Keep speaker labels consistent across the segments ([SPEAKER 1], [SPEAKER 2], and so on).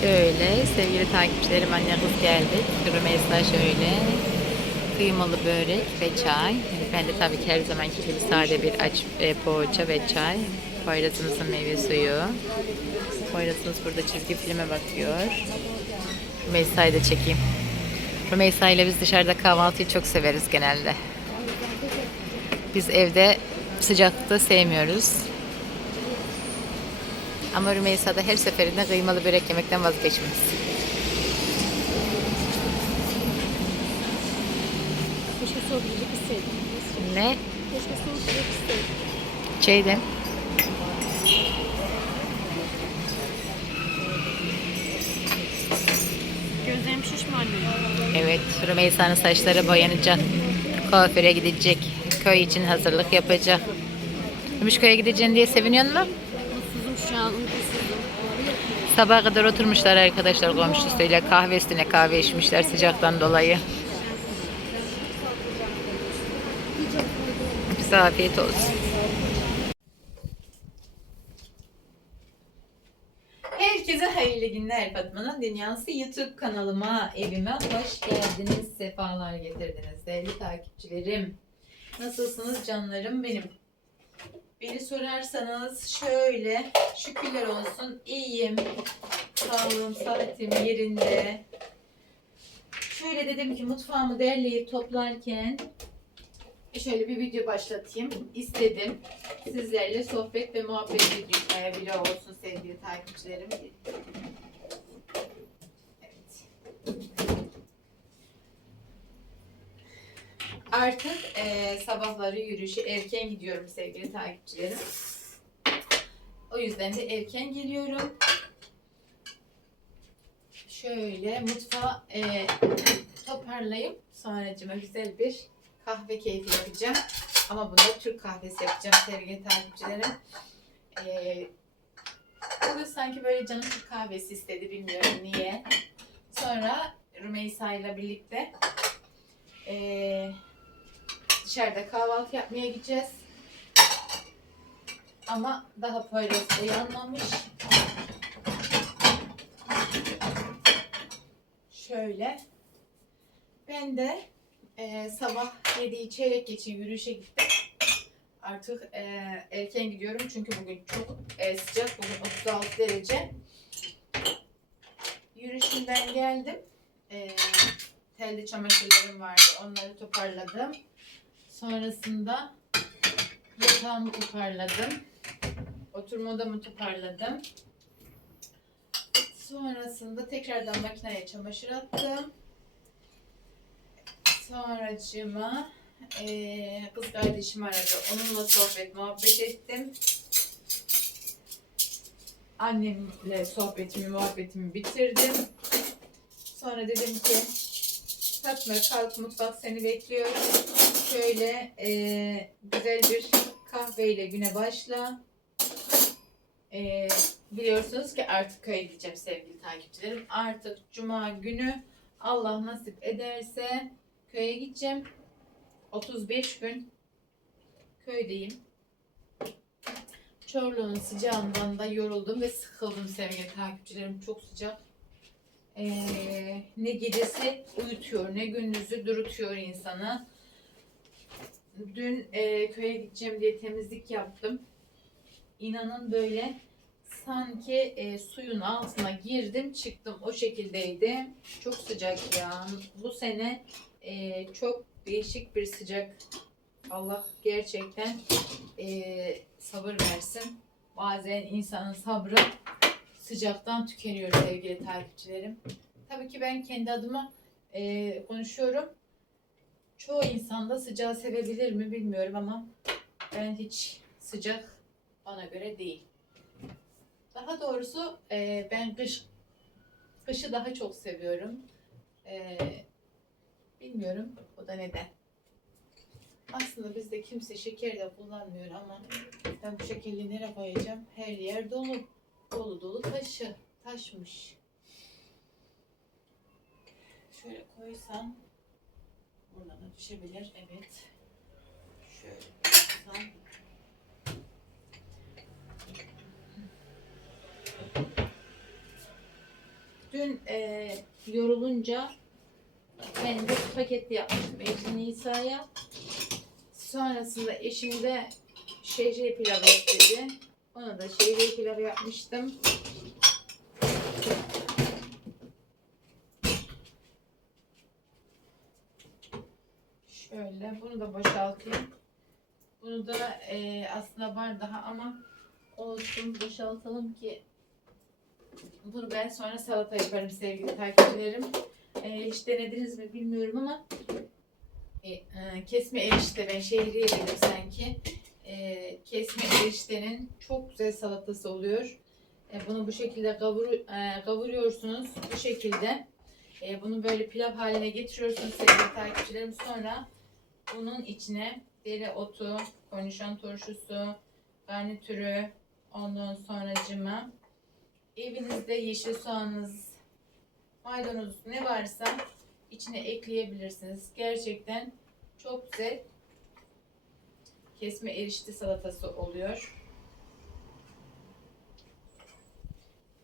[SPEAKER 1] Şöyle sevgili takipçilerim anne kız geldik. Rümeysa şöyle kıymalı börek ve çay. Ben de tabii ki her zamanki gibi sade bir aç e, poğaça ve çay. Poyrazımızın meyve suyu. Poyrazımız burada çizgi filme bakıyor. Rümeysa'yı da çekeyim. Rümeysa ile biz dışarıda kahvaltıyı çok severiz genelde. Biz evde sıcakta sevmiyoruz. Ama Rümeysa da her seferinde kıymalı börek yemekten vazgeçmez.
[SPEAKER 2] Keşke soğuk yiyecek isteydim.
[SPEAKER 1] Ne?
[SPEAKER 2] Keşke soğuk yiyecek isteydim.
[SPEAKER 1] Şeyden.
[SPEAKER 2] Gözlerim şiş mi anne?
[SPEAKER 1] Evet, Rümeysa'nın saçları boyanacak. Kuaföre gidecek. Köy için hazırlık yapacak. Gümüşköy'e gideceğin diye seviniyor musun?
[SPEAKER 2] Şu.
[SPEAKER 1] Sabaha kadar oturmuşlar arkadaşlar komşusuyla kahve üstüne kahve içmişler sıcaktan dolayı. Bize afiyet olsun. Herkese hayırlı günler Fatma'nın Dünyası YouTube kanalıma, evime hoş geldiniz, sefalar getirdiniz değerli takipçilerim. Nasılsınız canlarım benim? Beni sorarsanız şöyle şükürler olsun iyiyim. Sağlığım, saatim yerinde. Şöyle dedim ki mutfağımı derleyip toplarken şöyle bir video başlatayım istedim. Sizlerle sohbet ve muhabbet video, video olsun sevgili takipçilerim. Evet. Artık eee, sabahları yürüyüşe erken gidiyorum sevgili takipçilerim. O yüzden de erken geliyorum. Şöyle mutfağı eee, toparlayıp sonracıma güzel bir kahve keyfi yapacağım. Ama bunda Türk kahvesi yapacağım sevgili takipçilerim. Eee bugün sanki böyle canım Türk kahvesi istedi bilmiyorum niye. Sonra Rümeysa ile birlikte eee dışarıda kahvaltı yapmaya gideceğiz. Ama daha Poyraz uyanmamış. Şöyle. Ben de eee, sabah 7'yi çeyrek geçe yürüyüşe gittim. Artık eee, erken gidiyorum çünkü bugün çok eee, sıcak. Bugün 36 derece. Yürüyüşümden geldim. Eee telde çamaşırlarım vardı. Onları toparladım. Sonrasında yatağımı toparladım. Oturma odamı toparladım. Sonrasında tekrardan makineye çamaşır attım. Sonracığıma eee kız kardeşim aradı. Onunla sohbet muhabbet ettim. Annemle sohbetimi muhabbetimi bitirdim. Sonra dedim ki Fatma kalk mutfak seni bekliyor. Şöyle eee, güzel bir kahveyle güne başla. Eee, biliyorsunuz ki artık köye gideceğim sevgili takipçilerim. Artık cuma günü Allah nasip ederse köye gideceğim. 35 gün köydeyim. Çorlu'nun sıcağından da yoruldum ve sıkıldım sevgili takipçilerim. Çok sıcak. Ee, ne gecesi uyutuyor ne gündüzü durutuyor insanı. Dün e, köye gideceğim diye temizlik yaptım. İnanın böyle sanki e, suyun altına girdim çıktım o şekildeydi. Çok sıcak ya. Bu sene e, çok değişik bir sıcak. Allah gerçekten e, sabır versin. Bazen insanın sabrı sıcaktan tükeniyor sevgili takipçilerim. Tabii ki ben kendi adıma e, konuşuyorum. Çoğu insan da sıcağı sevebilir mi bilmiyorum ama ben hiç sıcak bana göre değil. Daha doğrusu e, ben kış kışı daha çok seviyorum. E, bilmiyorum o da neden. Aslında bizde kimse şeker de kullanmıyor ama ben bu şekeri nereye koyacağım? Her yer dolu dolu dolu taşı taşmış. Şöyle koysam buradan da düşebilir. Evet. Şöyle koysam. Dün e, yorulunca ben de paketli yapmıştım Ecrin Nisa'ya. Sonrasında eşim de şehriye pilavı istedi. Ona da şehriye pilavı yapmıştım. Şöyle bunu da boşaltayım. Bunu da e, aslında var daha ama olsun boşaltalım ki bunu ben sonra salata yaparım sevgili takipçilerim. E, hiç denediniz mi bilmiyorum ama e, e, kesme erişte ben şehriye dedim sanki. E, kesme eriştenin çok güzel salatası oluyor. E, bunu bu şekilde kavur, e, kavuruyorsunuz. Bu şekilde. E, bunu böyle pilav haline getiriyorsunuz sevgili takipçilerim. Sonra bunun içine dereotu, kornişon turşusu, garnitürü, ondan sonra cıma. Evinizde yeşil soğanınız, maydanoz ne varsa içine ekleyebilirsiniz. Gerçekten çok güzel kesme erişte salatası oluyor.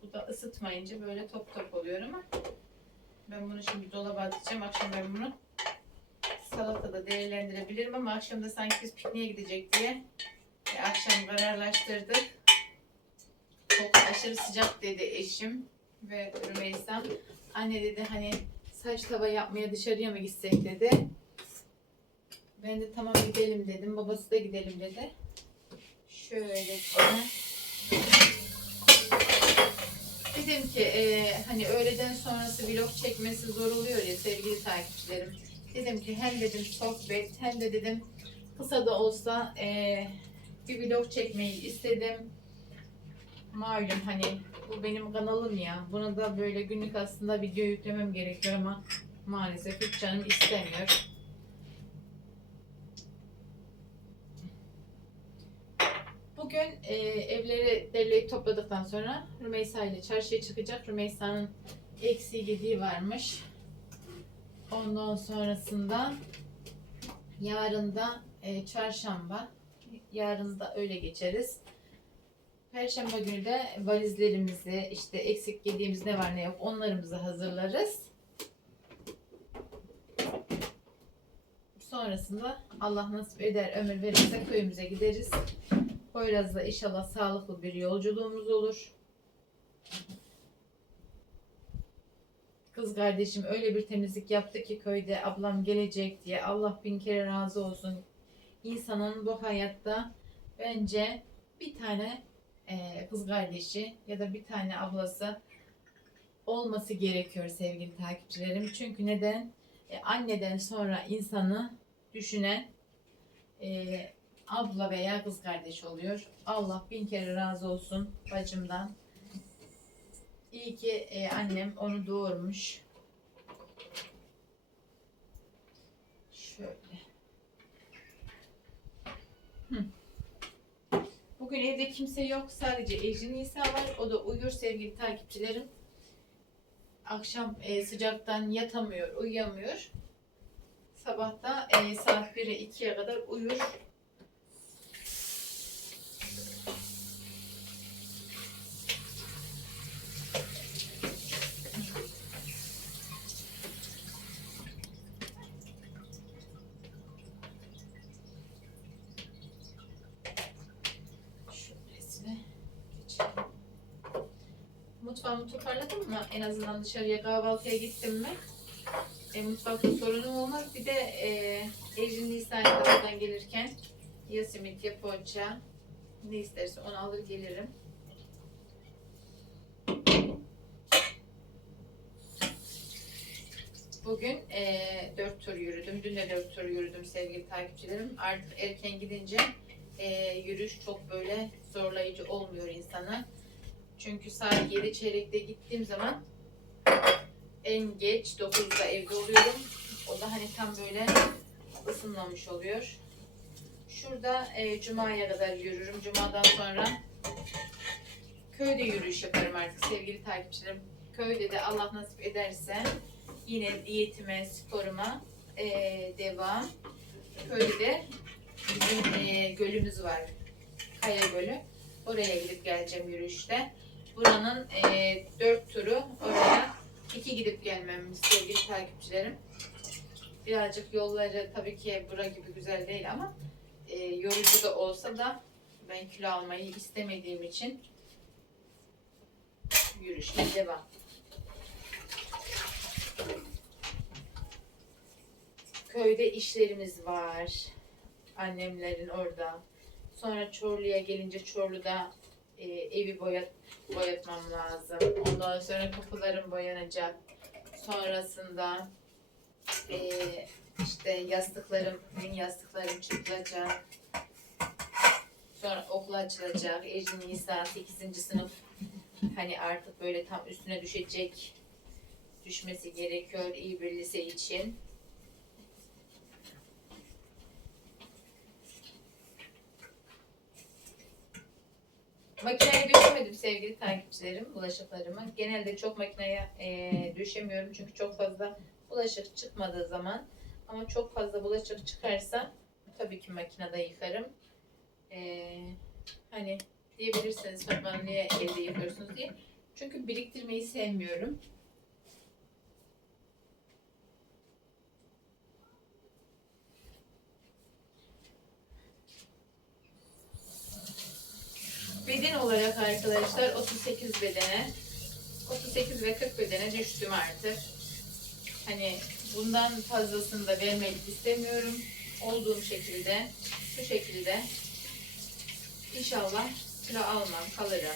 [SPEAKER 1] Bu da ısıtmayınca böyle top top oluyor ama ben bunu şimdi dolaba atacağım. Akşam ben bunu salatada değerlendirebilirim ama akşam da sanki biz pikniğe gidecek diye e, akşam kararlaştırdık. Çok aşırı sıcak dedi eşim ve Rümeysa. Anne dedi hani saç tava yapmaya dışarıya mı gitsek dedi. Ben de tamam gidelim dedim. Babası da gidelim dedi. Şöyle Dedim ki e, hani öğleden sonrası vlog çekmesi zor oluyor ya sevgili takipçilerim. Dedim ki hem dedim sohbet hem de dedim kısa da olsa e, bir vlog çekmeyi istedim. Malum hani bu benim kanalım ya. Buna da böyle günlük aslında video yüklemem gerekiyor ama maalesef hiç canım istemiyor. Bugün e, evleri derleyip topladıktan sonra Rümeysa ile çarşıya çıkacak. Rümeysa'nın eksiği gediği varmış. Ondan sonrasında yarın da e, çarşamba. Yarın da öyle geçeriz. Perşembe günü de valizlerimizi, işte eksik yediğimiz ne var ne yok onlarımızı hazırlarız. Sonrasında Allah nasip eder, ömür verirse köyümüze gideriz. Poyraz'la inşallah sağlıklı bir yolculuğumuz olur. Kız kardeşim öyle bir temizlik yaptı ki köyde ablam gelecek diye Allah bin kere razı olsun. İnsanın bu hayatta bence bir tane e, kız kardeşi ya da bir tane ablası olması gerekiyor sevgili takipçilerim. Çünkü neden? E, anneden sonra insanı düşünen e, abla veya kız kardeş oluyor. Allah bin kere razı olsun bacımdan. İyi ki e, annem onu doğurmuş. Şöyle. Hı. Bugün evde kimse yok. Sadece Ecrin Nisa var. O da uyur sevgili takipçilerim. Akşam e, sıcaktan yatamıyor, uyuyamıyor. Sabahta e, saat 1'e 2'ye kadar uyur. Şöylesine geçelim. Mutfağımı toparladım mı? En azından dışarıya kahvaltıya gittim mi? E, mutfakta sorunum olmaz. Bir de e, Ecrin Nisa'ya oradan gelirken ya simit ya poğaça ne isterse onu alır gelirim. Bugün e, 4 tur yürüdüm. Dün de 4 tur yürüdüm sevgili takipçilerim. Artık erken gidince e, yürüyüş çok böyle zorlayıcı olmuyor insana. Çünkü saat 7 çeyrekte gittiğim zaman en geç 9'da evde oluyorum. O da hani tam böyle ısınmamış oluyor. Şurada e, Cuma'ya kadar yürürüm. Cuma'dan sonra köyde yürüyüş yaparım artık sevgili takipçilerim. Köyde de Allah nasip ederse yine diyetime, sporuma e, devam. Köyde de bizim e, gölümüz var. Kaya Gölü. Oraya gidip geleceğim yürüyüşte. Buranın e, dört turu oraya iki gidip gelmem sevgili takipçilerim. Birazcık yolları tabii ki bura gibi güzel değil ama e, yorucu da olsa da ben kilo almayı istemediğim için yürüyüşe devam. Köyde işlerimiz var. Annemlerin orada. Sonra Çorlu'ya gelince Çorlu'da e, evi boyat boyatmam lazım. Ondan sonra kapılarım boyanacak. Sonrasında e, işte yastıklarım, yeni yastıklarım çıkacak. Sonra okul açılacak. Ecrin Nisa 8. sınıf hani artık böyle tam üstüne düşecek düşmesi gerekiyor iyi bir lise için. Makineye düşemedim sevgili takipçilerim bulaşıklarımı. Genelde çok makineye e, düşemiyorum çünkü çok fazla bulaşık çıkmadığı zaman ama çok fazla bulaşık çıkarsa tabii ki makinede yıkarım. E, hani diyebilirsiniz Fatma niye evde yıkıyorsunuz diye. Çünkü biriktirmeyi sevmiyorum. Beden olarak arkadaşlar 38 bedene 38 ve 40 bedene düştüm artık. Hani bundan fazlasını da vermek istemiyorum. Olduğum şekilde şu şekilde inşallah kilo almam kalırım.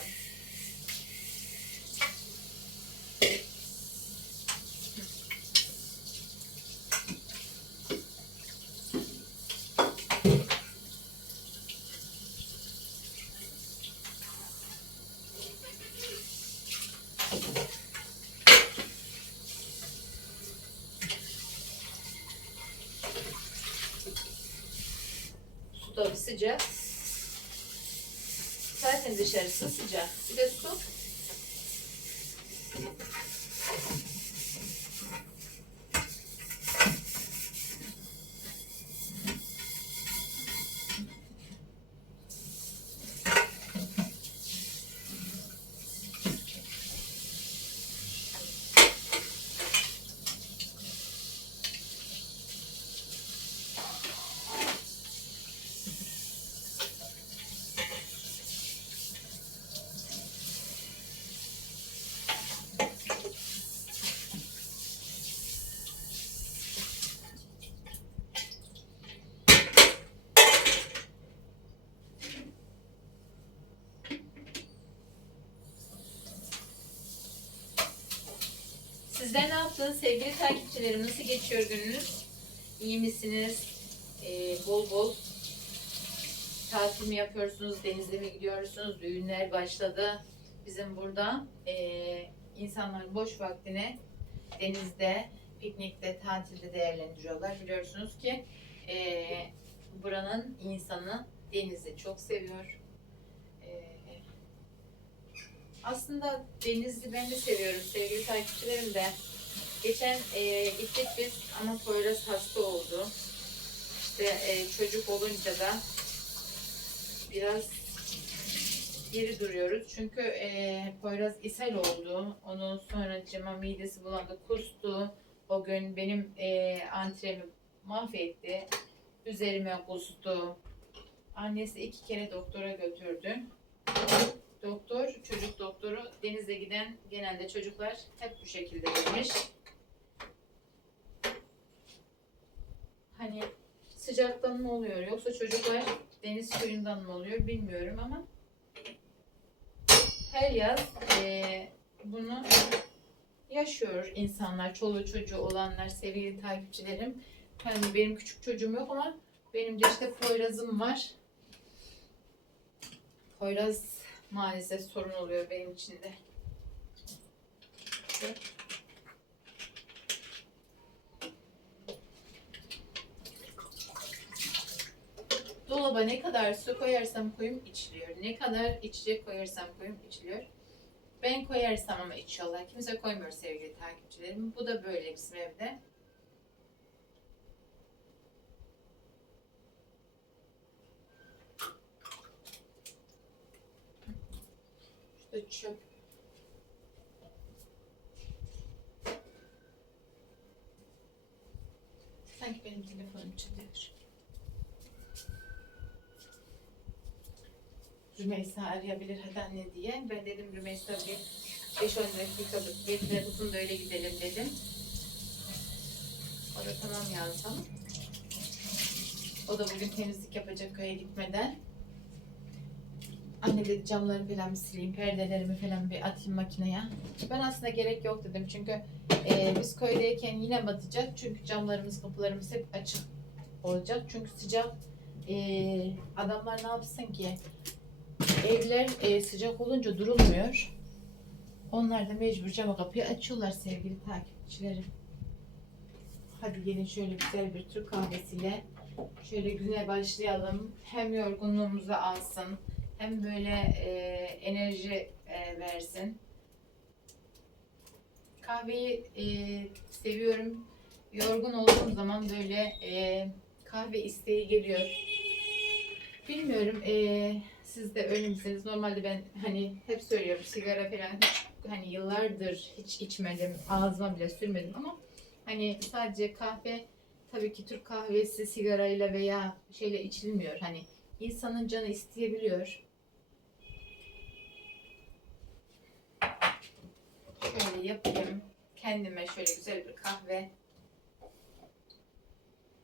[SPEAKER 1] Su da bir sıcak. Zaten dışarısı sıcak. Bir de su. Sizler ne yaptınız sevgili takipçilerim? Nasıl geçiyor gününüz? İyi misiniz? Ee, bol bol tatil mi yapıyorsunuz? Denize mi gidiyorsunuz? Düğünler başladı. Bizim burada ee, insanlar boş vaktini denizde, piknikte, tatilde değerlendiriyorlar. Biliyorsunuz ki ee, buranın insanı denizi çok seviyor. Ee, aslında denizi ben de seviyorum sevgili takipçilerim de. Geçen e, gittik biz ama Poyraz hasta oldu. İşte e, çocuk olunca da biraz geri duruyoruz. Çünkü e, Poyraz ishal oldu. Onun sonra cama midesi bulandı, kustu. O gün benim e, antremi mahvetti. Üzerime kustu. Annesi iki kere doktora götürdü doktor, çocuk doktoru denize giden genelde çocuklar hep bu şekilde demiş. Hani sıcaktan mı oluyor yoksa çocuklar deniz suyundan mı oluyor bilmiyorum ama her yaz eee, bunu yaşıyor insanlar, çoluğu çocuğu olanlar, sevgili takipçilerim. Hani benim küçük çocuğum yok ama benim de işte Poyraz'ım var. Poyraz maalesef sorun oluyor benim için de. Dolaba ne kadar su koyarsam koyayım içiliyor. Ne kadar içecek koyarsam koyayım içiliyor. Ben koyarsam ama içiyorlar. Kimse koymuyor sevgili takipçilerim. Bu da böyle bizim evde. da çöp. Sanki benim telefonum çalıyor. Rümeysa arayabilir hadi anne diye. Ben dedim Rümeysa bir 5-10 dakika bekle tutun da öyle gidelim dedim. O da tamam yazdım. O da bugün temizlik yapacak köye gitmeden. Anne dedi camlarımı falan bir sileyim, perdelerimi falan bir atayım makineye. Ben aslında gerek yok dedim çünkü e, biz köydeyken yine batacak çünkü camlarımız, kapılarımız hep açık olacak çünkü sıcak. E, adamlar ne yapsın ki? Evler e, sıcak olunca durulmuyor. Onlar da mecbur cama kapıyı açıyorlar sevgili takipçilerim. Hadi gelin şöyle güzel bir Türk kahvesiyle şöyle güne başlayalım. Hem yorgunluğumuzu alsın hem böyle e, enerji e, versin. Kahveyi e, seviyorum. Yorgun olduğum zaman böyle e, kahve isteği geliyor. Bilmiyorum e, siz de öyle misiniz? Normalde ben hani hep söylüyorum sigara falan hani yıllardır hiç içmedim. Ağzıma bile sürmedim ama hani sadece kahve tabii ki Türk kahvesi sigarayla veya şeyle içilmiyor. Hani insanın canı isteyebiliyor. Şöyle yapayım. Kendime şöyle güzel bir kahve.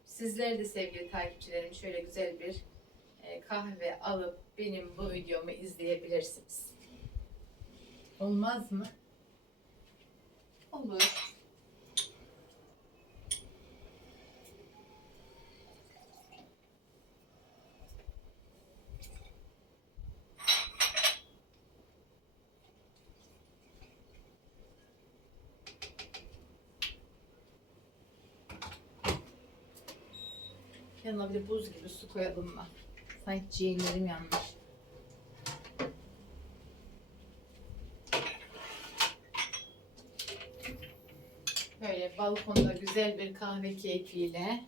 [SPEAKER 1] Sizler de sevgili takipçilerim şöyle güzel bir e, kahve alıp benim bu videomu izleyebilirsiniz. Olmaz mı? Olur. Yanına bir de buz gibi su koyalım mı? Sanki ciğerlerim yanmış. Böyle balkonda güzel bir kahve keyfiyle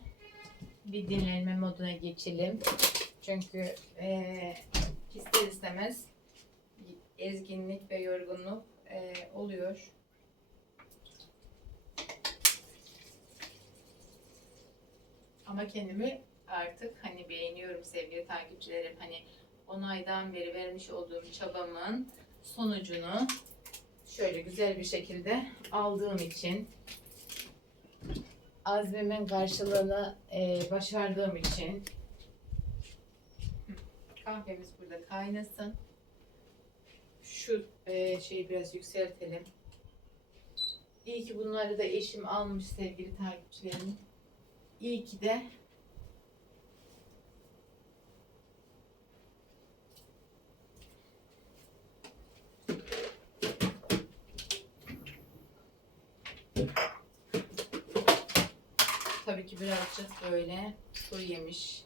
[SPEAKER 1] bir dinlenme moduna geçelim. Çünkü eee ister istemez ezginlik ve yorgunluk eee, oluyor. Ama kendimi artık hani beğeniyorum sevgili takipçilerim. Hani 10 aydan beri vermiş olduğum çabamın sonucunu şöyle güzel bir şekilde aldığım için azmimin karşılığını e, başardığım için kahvemiz burada kaynasın. Şu e, şeyi biraz yükseltelim. İyi ki bunları da eşim almış sevgili takipçilerim. İyi ki de Tabii ki birazcık böyle su yemiş,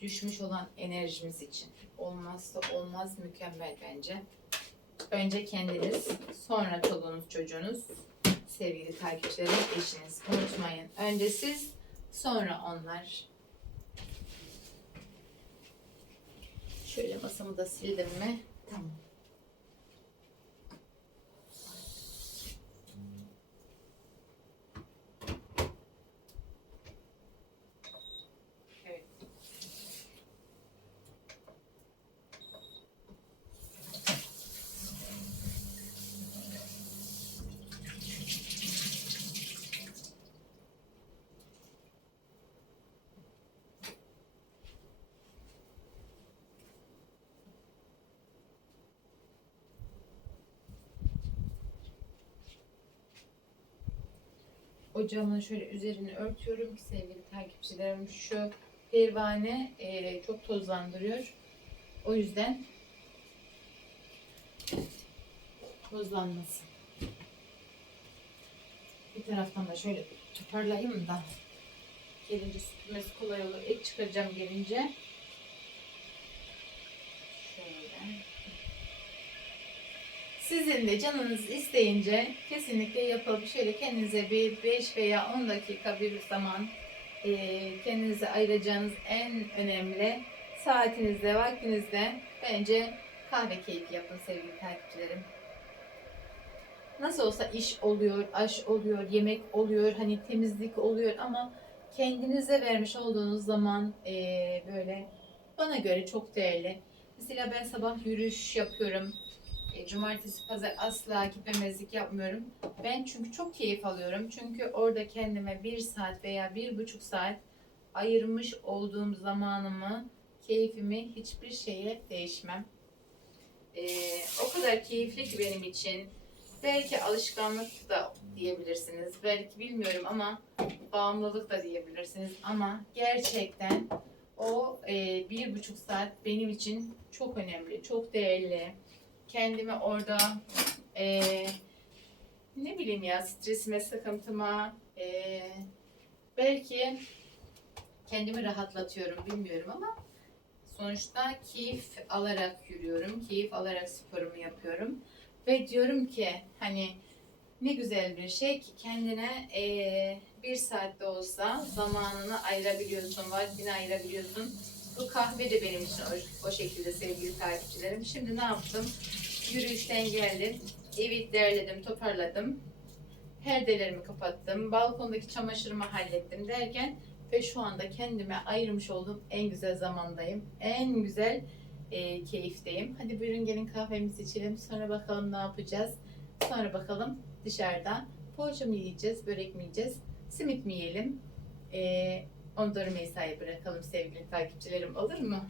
[SPEAKER 1] düşmüş olan enerjimiz için. Olmazsa olmaz mükemmel bence. Önce kendiniz, sonra çoluğunuz, çocuğunuz, sevgili takipçilerim, eşiniz. Unutmayın. Önce siz, sonra onlar. Şöyle masamı da sildim mi? Tamam. Evet. Ocağımın şöyle üzerini örtüyorum ki sevgili takipçilerim. Şu pervane eee, çok tozlandırıyor. O yüzden tozlanmasın. Bir taraftan da şöyle toparlayayım da gelince süpürmesi kolay olur. Et çıkaracağım gelince. Şöyle. Sizin de canınız isteyince kesinlikle yapıp şöyle kendinize bir 5 veya 10 dakika bir zaman eee kendinize ayıracağınız en önemli saatinizde, vaktinizde bence kahve keyfi yapın sevgili takipçilerim. Nasıl olsa iş oluyor, aş oluyor, yemek oluyor, hani temizlik oluyor ama kendinize vermiş olduğunuz zaman eee, böyle bana göre çok değerli. Mesela ben sabah yürüyüş yapıyorum. E, cumartesi, pazar asla gitmemezlik yapmıyorum. Ben çünkü çok keyif alıyorum. Çünkü orada kendime bir saat veya bir buçuk saat ayırmış olduğum zamanımı, keyfimi hiçbir şeye değişmem. E, o kadar keyifli ki benim için. Belki alışkanlık da diyebilirsiniz. Belki bilmiyorum ama bağımlılık da diyebilirsiniz. Ama gerçekten o e, bir buçuk saat benim için çok önemli, çok değerli. Kendimi orada e, ne bileyim ya stresime, sıkıntıma e, belki kendimi rahatlatıyorum bilmiyorum ama sonuçta keyif alarak yürüyorum, keyif alarak sporumu yapıyorum ve diyorum ki hani ne güzel bir şey ki kendine eee, bir saatte olsa zamanını ayırabiliyorsun, vaktini ayırabiliyorsun. Bu kahve de benim için o, o şekilde sevgili takipçilerim. Şimdi ne yaptım? Yürüyüşten geldim. Evi derledim, toparladım. Perdelerimi kapattım. Balkondaki çamaşırımı hallettim derken ve şu anda kendime ayırmış olduğum en güzel zamandayım. En güzel eee, keyifteyim. Hadi buyurun gelin kahvemizi içelim. Sonra bakalım ne yapacağız. Sonra bakalım dışarıda poğaça mı yiyeceğiz, börek mi yiyeceğiz, simit mi yiyelim? Ee, onu da Rümeysa'ya bırakalım sevgili takipçilerim olur mu?